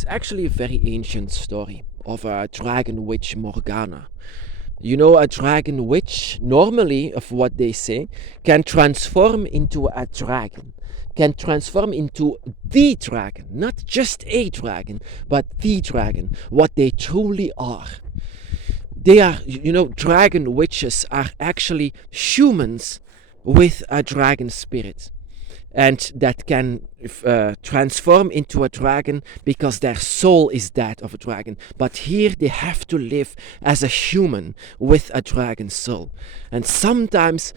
It's actually a very ancient story of a dragon witch Morgana. You know, a dragon witch, normally, of what they say, can transform into a dragon, can transform into the dragon, not just a dragon, but the dragon, what they truly are. They are, dragon witches are actually humans with a dragon spirit, and that can transform into a dragon because their soul is that of a dragon. But here they have to live as a human with a dragon soul, and sometimes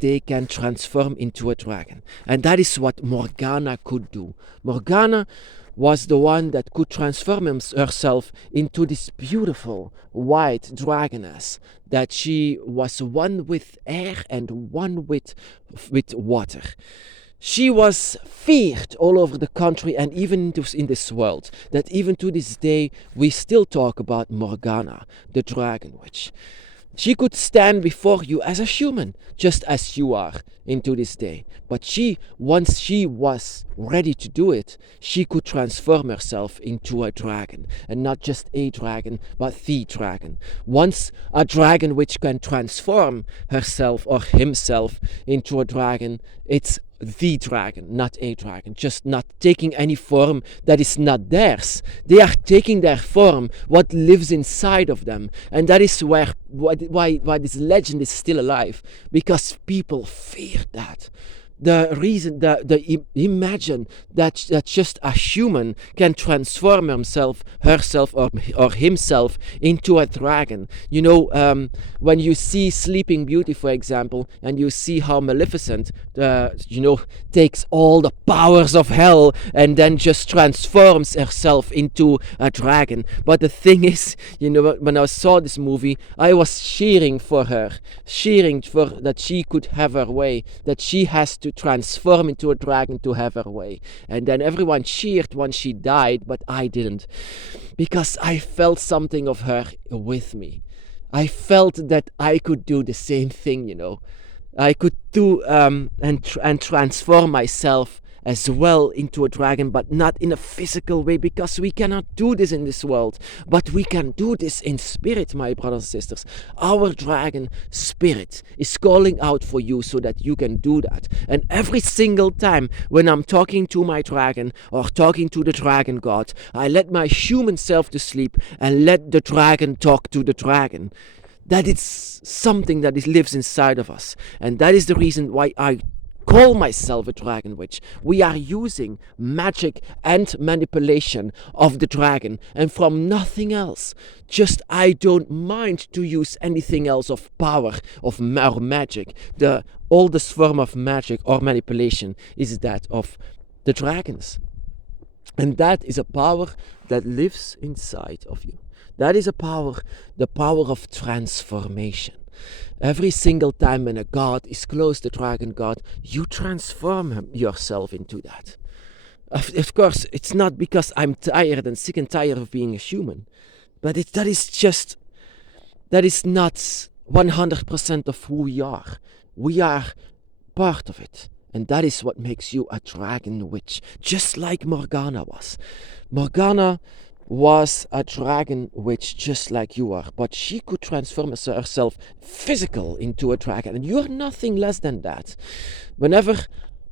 they can transform into a dragon, and that is what Morgana could do. Morgana was the one that could transform herself into this beautiful white dragoness, that she was one with air and one with water. She was feared all over the country and even in this world, that even to this day we still talk about Morgana, the dragon witch. She could stand before you as a human, just as you are into this day. But once she was ready to do it, she could transform herself into a dragon. And not just a dragon, but the dragon. Once a dragon which can transform herself or himself into a dragon, it's the dragon, not a dragon, just not taking any form that is not theirs. They are taking their form, what lives inside of them, and that is why this legend is still alive, because people fear that. The reason, imagine that just a human can transform herself or himself into a dragon. When you see Sleeping Beauty, for example, and you see how Maleficent, takes all the powers of hell and then just transforms herself into a dragon. But the thing is, when I saw this movie, I was cheering for her, cheering for that she could have her way, that she has to transform into a dragon to have her way. And then everyone cheered when she died, but I didn't, because I felt something of her with me. I felt that I could do the same thing. I could do and transform myself as well into a dragon, but not in a physical way, because we cannot do this in this world, but we can do this in spirit, my brothers and sisters. Our dragon spirit is calling out for you so that you can do that. And every single time when I'm talking to my dragon or talking to the dragon god, I let my human self to sleep and let the dragon talk to the dragon. That it's something that lives inside of us, and that is the reason why I call myself a dragon witch. We are using magic and manipulation of the dragon, and from nothing else. Just I don't mind to use anything else of power or magic. The oldest form of magic or manipulation is that of the dragons, and that is a power that lives inside of you. That is the power of transformation. Every single time when a god is close to dragon god, you transform yourself into that. Of course, it's not because I'm tired and sick and tired of being a human, but that is not 100% of who we are. We are part of it. And that is what makes you a dragon witch, just like Morgana was. Morgana was a dragon witch just like you are, but she could transform herself physical into a dragon, and you're nothing less than that. Whenever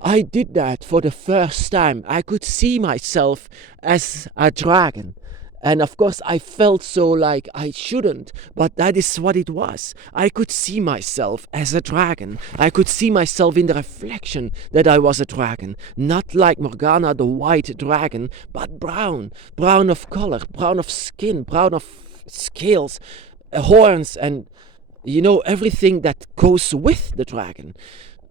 I did that for the first time, I could see myself as a dragon. And of course I felt so like I shouldn't, but that is what it was. I could see myself as a dragon. I could see myself in the reflection that I was a dragon. Not like Morgana, the white dragon, but brown. Brown of color, brown of skin, brown of scales, horns, and everything that goes with the dragon.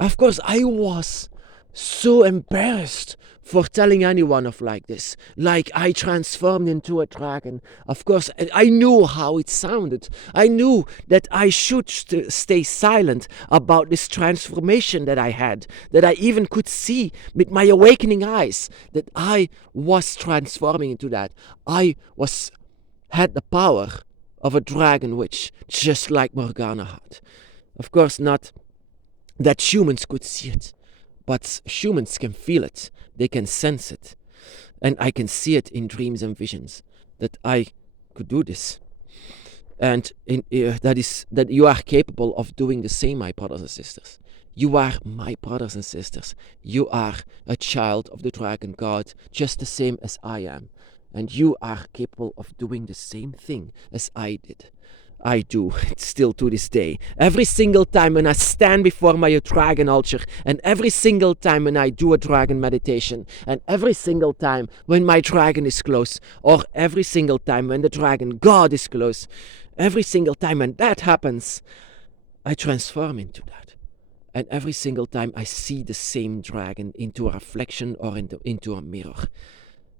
Of course I was so embarrassed for telling anyone of like this, like I transformed into a dragon. Of course, I knew how it sounded. I knew that I should stay silent about this transformation that I had, that I even could see with my awakening eyes, that I was transforming into that. Had the power of a dragon witch, just like Morgana had. Of course, not that humans could see it, but humans can feel it. They can sense it. And I can see it in dreams and visions that I could do this. And that you are capable of doing the same, my brothers and sisters. You are my brothers and sisters. You are a child of the dragon god, just the same as I am. And you are capable of doing the same thing as I did. I do, still to this day. Every single time when I stand before my dragon altar, and every single time when I do a dragon meditation, and every single time when my dragon is close, or every single time when the dragon god is close, every single time when that happens, I transform into that. And every single time I see the same dragon into a reflection or into a mirror.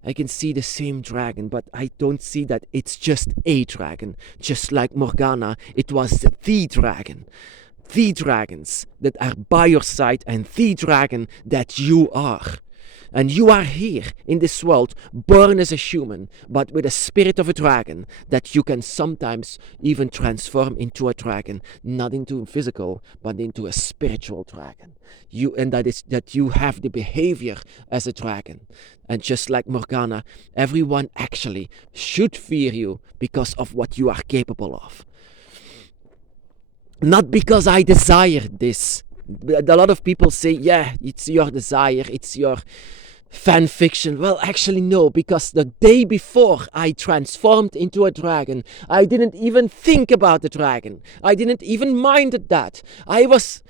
I can see the same dragon, but I don't see that it's just a dragon. Just like Morgana, it was the dragon. The dragons that are by your side and the dragon that you are. And you are here in this world, born as a human, but with a spirit of a dragon that you can sometimes even transform into a dragon, not into a physical, but into a spiritual dragon. That you have the behavior as a dragon. And just like Morgana, everyone actually should fear you because of what you are capable of. Not because I desire this. A lot of people say, yeah, it's your desire, it's your fan fiction. Well, actually no, because the day before I transformed into a dragon, I didn't even think about the dragon. I didn't even mind that. I was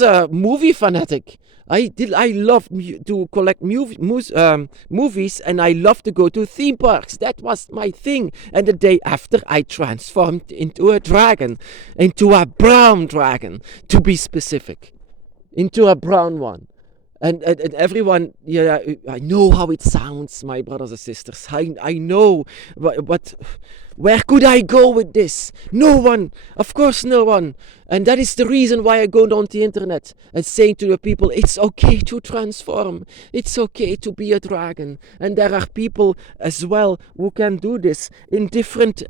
a movie fanatic. I loved to collect movies, and I loved to go to theme parks. That was my thing. And the day after, I transformed into a dragon, into a brown dragon, to be specific, into a brown one. And everyone, I know how it sounds, my brothers and sisters. I know, but where could I go with this? No one, of course no one. And that is the reason why I go on the internet and saying to the people, it's okay to transform. It's okay to be a dragon. And there are people as well who can do this in different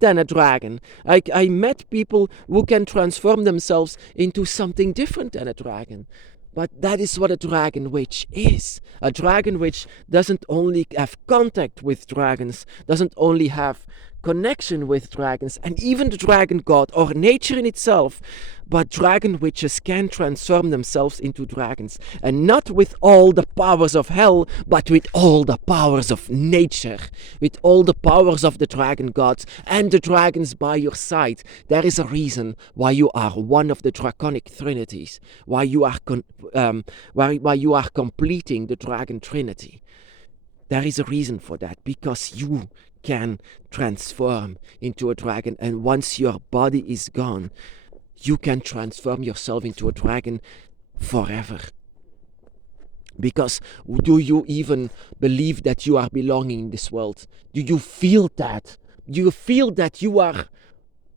than a dragon. I met people who can transform themselves into something different than a dragon. But that is what a dragon witch is. A dragon witch doesn't only have contact with dragons, doesn't only have connection with dragons, and even the dragon god or nature in itself, but dragon witches can transform themselves into dragons, and not with all the powers of hell, but with all the powers of nature, with all the powers of the dragon gods and the dragons by your side. There is a reason why you are one of the draconic trinities, why you are why you are completing the dragon trinity. There is a reason for that, because you can transform into a dragon, and once your body is gone, you can transform yourself into a dragon forever. Because do you even believe that you are belonging in this world? Do you feel that? Do you feel that you are,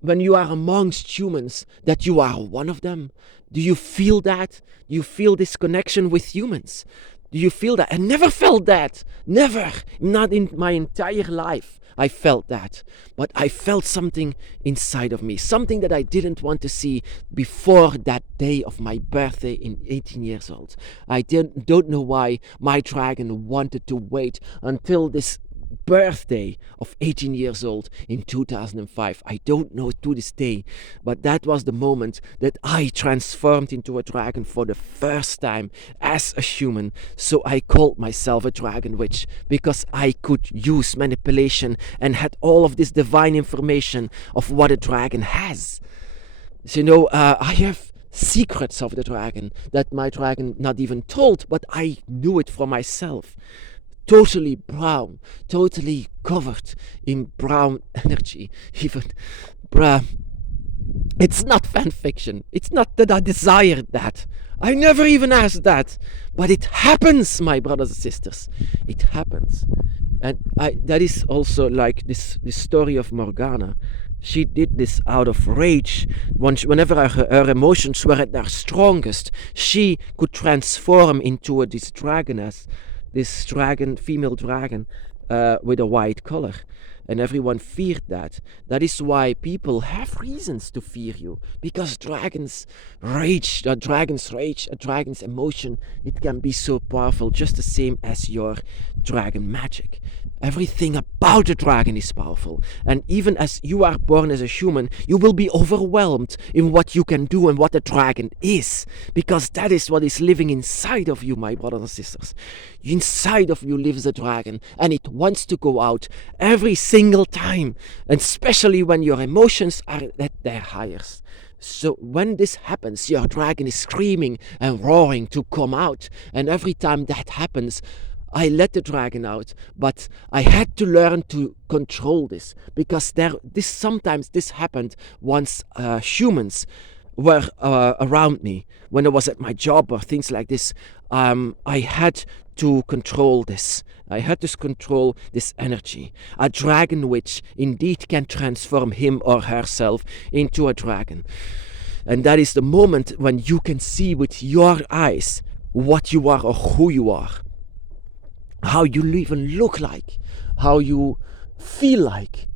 when you are amongst humans, that you are one of them? Do you feel that? Do you feel this connection with humans? Do you feel that? I never felt that. Never. Not in my entire life. I felt that. But I felt something inside of me. Something that I didn't want to see before that day of my birthday in 18 years old. I don't know why my dragon wanted to wait until this birthday of 18 years old in 2005. I don't know to this day, but that was the moment that I transformed into a dragon for the first time as a human. So I called myself a dragon witch, because I could use manipulation and had all of this divine information of what a dragon has. So, I have secrets of the dragon that my dragon not even told, but I knew it for myself. Totally brown, totally covered in brown energy, even brown. It's not fan fiction. It's not that I desired that. I never even asked that. But it happens, my brothers and sisters. It happens. And that is also like this story of Morgana. She did this out of rage. Whenever her emotions were at their strongest, she could transform into this dragoness. This dragon, female dragon, with a white color. and everyone feared that. That is why people have reasons to fear you, because a dragon's emotion, it can be so powerful, just the same as your dragon magic. Everything about a dragon is powerful, and even as you are born as a human, you will be overwhelmed in what you can do and what a dragon is, because that is what is living inside of you, my brothers and sisters. Inside of you lives a dragon, and it wants to go out every single time, and especially when your emotions are at their highest. So when this happens, your dragon is screaming and roaring to come out, and every time that happens, I let the dragon out, but I had to learn to control this, because sometimes this happened once humans were around me when I was at my job or things like this. I had to control this. I had to control this energy. A dragon witch indeed can transform him or herself into a dragon. And that is the moment when you can see with your eyes what you are or who you are. How you even look like, how you feel like.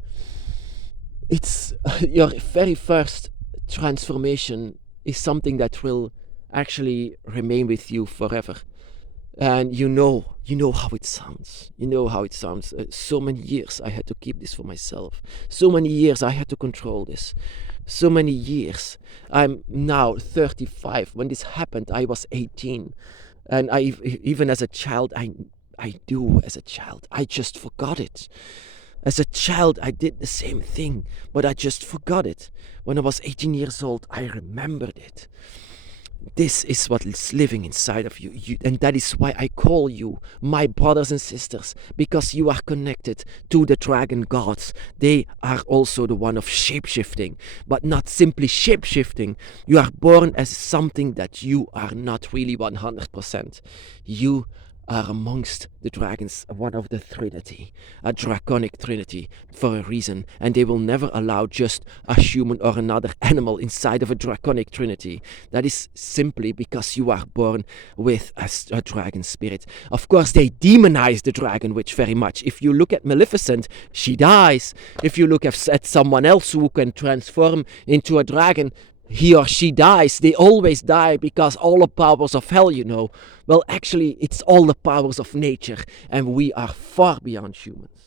It's your very first transformation is something that will actually remain with you forever. And you know how it sounds. You know how it sounds. So many years I had to keep this for myself. So many years I had to control this. So many years. I'm now 35. When this happened, I was 18. And even as a child, I just forgot it. As a child, I did the same thing, but I just forgot it. When I was 18 years old, I remembered it. This is what is living inside of you, and that is why I call you my brothers and sisters, because you are connected to the dragon gods. They are also the one of shape-shifting, but not simply shape-shifting. You are born as something that you are not really 100%. You are amongst the dragons, one of the Trinity, a draconic Trinity for a reason, and they will never allow just a human or another animal inside of a draconic Trinity. That is simply because you are born with a dragon spirit. Of course, they demonize the dragon witch very much. If you look at Maleficent, she dies. If you look at someone else who can transform into a dragon, he or she dies. They always die because all the powers of hell, Well, actually, it's all the powers of nature, and we are far beyond humans.